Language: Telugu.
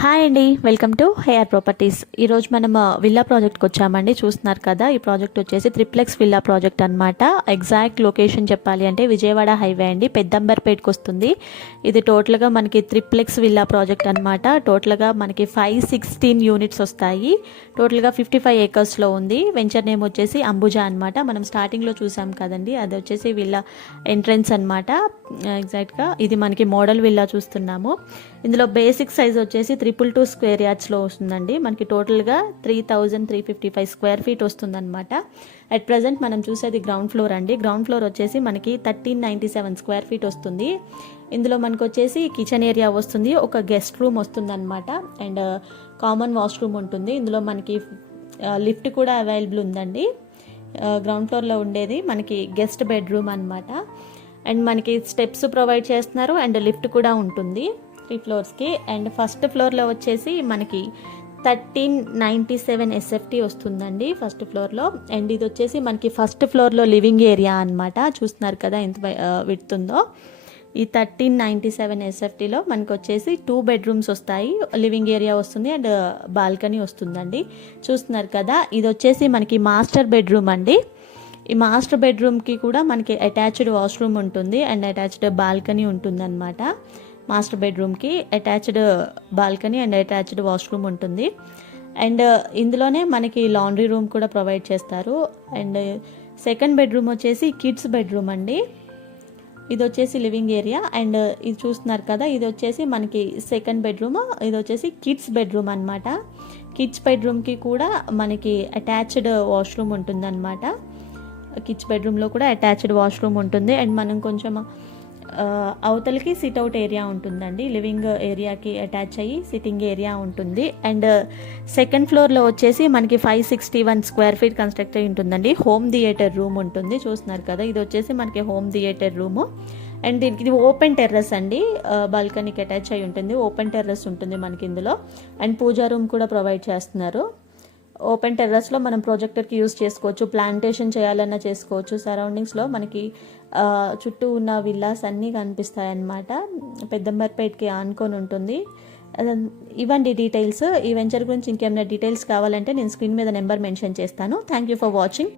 హాయ్ అండి, వెల్కమ్ టు హెయిర్ ప్రాపర్టీస్. ఈరోజు మనం విల్లా ప్రాజెక్ట్కి వచ్చామండి. చూస్తున్నారు కదా, ఈ ప్రాజెక్ట్ వచ్చేసి త్రిప్లెక్స్ విల్లా ప్రాజెక్ట్ అనమాట. ఎగ్జాక్ట్ లొకేషన్ చెప్పాలి అంటే విజయవాడ హైవే అండి, పెద్దంబర్పేటకు వస్తుంది. ఇది టోటల్గా మనకి త్రిప్లెక్స్ విల్లా ప్రాజెక్ట్ అనమాట. టోటల్గా మనకి 516 యూనిట్స్ వస్తాయి. టోటల్గా 55 ఏకర్స్లో ఉంది. వెంచర్ నేమ్ వచ్చేసి అంబుజా అనమాట. మనం స్టార్టింగ్లో చూసాం కదండి, అది వచ్చేసి విల్లా ఎంట్రన్స్ అనమాట. ఎగ్జాక్ట్గా ఇది మనకి మోడల్ విల్లా చూస్తున్నాము. ఇందులో బేసిక్ సైజ్ వచ్చేసి 222 స్క్వేర్ యార్డ్స్లో వస్తుందండి. మనకి టోటల్గా 3355 స్క్వేర్ ఫీట్ వస్తుందన్నమాట. అట్ ప్రజెంట్ మనం చూసేది గ్రౌండ్ ఫ్లోర్ అండి. గ్రౌండ్ ఫ్లోర్ వచ్చేసి మనకి 1397 స్క్వేర్ ఫీట్ వస్తుంది. ఇందులో మనకు వచ్చేసి కిచెన్ ఏరియా వస్తుంది, ఒక గెస్ట్ రూమ్ వస్తుందన్నమాట, అండ్ కామన్ వాష్రూమ్ ఉంటుంది. ఇందులో మనకి లిఫ్ట్ కూడా అవైలబుల్ ఉందండి. గ్రౌండ్ ఫ్లోర్లో ఉండేది మనకి గెస్ట్ బెడ్రూమ్ అనమాట. అండ్ మనకి స్టెప్స్ ప్రొవైడ్ చేస్తున్నారు, అండ్ లిఫ్ట్ కూడా ఉంటుంది 3 ఫ్లోర్స్కి. అండ్ ఫస్ట్ ఫ్లోర్లో వచ్చేసి మనకి 1397 SFT వస్తుందండి ఫస్ట్ ఫ్లోర్లో. అండ్ ఇది వచ్చేసి మనకి ఫస్ట్ ఫ్లోర్లో లివింగ్ ఏరియా అనమాట. చూస్తున్నారు కదా ఎంత విడుతుందో. ఈ 1397 SFTలో మనకు వచ్చేసి 2 బెడ్రూమ్స్ వస్తాయి, లివింగ్ ఏరియా వస్తుంది, అండ్ బాల్కనీ వస్తుందండి. చూస్తున్నారు కదా, ఇది వచ్చేసి మనకి మాస్టర్ బెడ్రూమ్ అండి. ఈ మాస్టర్ బెడ్రూమ్కి కూడా మనకి అటాచ్డ్ వాష్రూమ్ ఉంటుంది, అండ్ అటాచ్డ్ బాల్కనీ ఉంటుందన్నమాట. మాస్టర్ బెడ్రూమ్కి attached balcony and attached washroom ఉంటుంది. అండ్ ఇందులోనే మనకి లాండ్రీ రూమ్ కూడా ప్రొవైడ్ చేస్తారు. అండ్ సెకండ్ బెడ్రూమ్ వచ్చేసి కిడ్స్ బెడ్రూమ్ అండి. ఇది వచ్చేసి లివింగ్ ఏరియా. అండ్ ఇది చూస్తున్నారు కదా, ఇది వచ్చేసి మనకి సెకండ్ బెడ్రూమ్. ఇది వచ్చేసి కిడ్స్ బెడ్రూమ్ అనమాట. కిడ్స్ బెడ్రూమ్కి కూడా మనకి అటాచ్డ్ వాష్రూమ్ ఉంటుందన్నమాట. కిడ్స్ బెడ్రూమ్లో కూడా అటాచ్డ్ వాష్రూమ్ ఉంటుంది. అండ్ మనం కొంచెం అవతలకి సిట్అవుట్ ఏరియా ఉంటుందండి. లివింగ్ ఏరియాకి అటాచ్ అయ్యి సిట్టింగ్ ఏరియా ఉంటుంది. అండ్ సెకండ్ ఫ్లోర్లో వచ్చేసి మనకి 561 స్క్వేర్ ఫీట్ కన్స్ట్రక్ట్ అయి ఉంటుందండి. హోమ్ థియేటర్ రూమ్ ఉంటుంది. చూస్తున్నారు కదా, ఇది వచ్చేసి మనకి హోమ్ థియేటర్ రూము. అండ్ దీనికి ఇది ఓపెన్ టెర్రస్ అండి, బాల్కనీకి అటాచ్ అయి ఉంటుంది. ఓపెన్ టెర్రస్ ఉంటుంది మనకి ఇందులో. అండ్ పూజా రూమ్ కూడా ప్రొవైడ్ చేస్తున్నారు. ఓపెన్ టెర్రస్లో మనం ప్రొజెక్టర్కి యూజ్ చేసుకోవచ్చు, ప్లాంటేషన్ చేయాలన్నా చేసుకోవచ్చు. సరౌండింగ్స్లో మనకి చుట్టూ ఉన్న విల్లాస్ అన్నీ కనిపిస్తాయి అన్నమాట. పెద్దంబర్పేటకి ఆనుకొని ఉంటుంది. ఇవ్వండి డీటెయిల్స్. ఈ వెంచర్ గురించి ఇంకేమైనా డీటెయిల్స్ కావాలంటే నేను స్క్రీన్ మీద నెంబర్ మెన్షన్ చేస్తాను. Thank you for watching.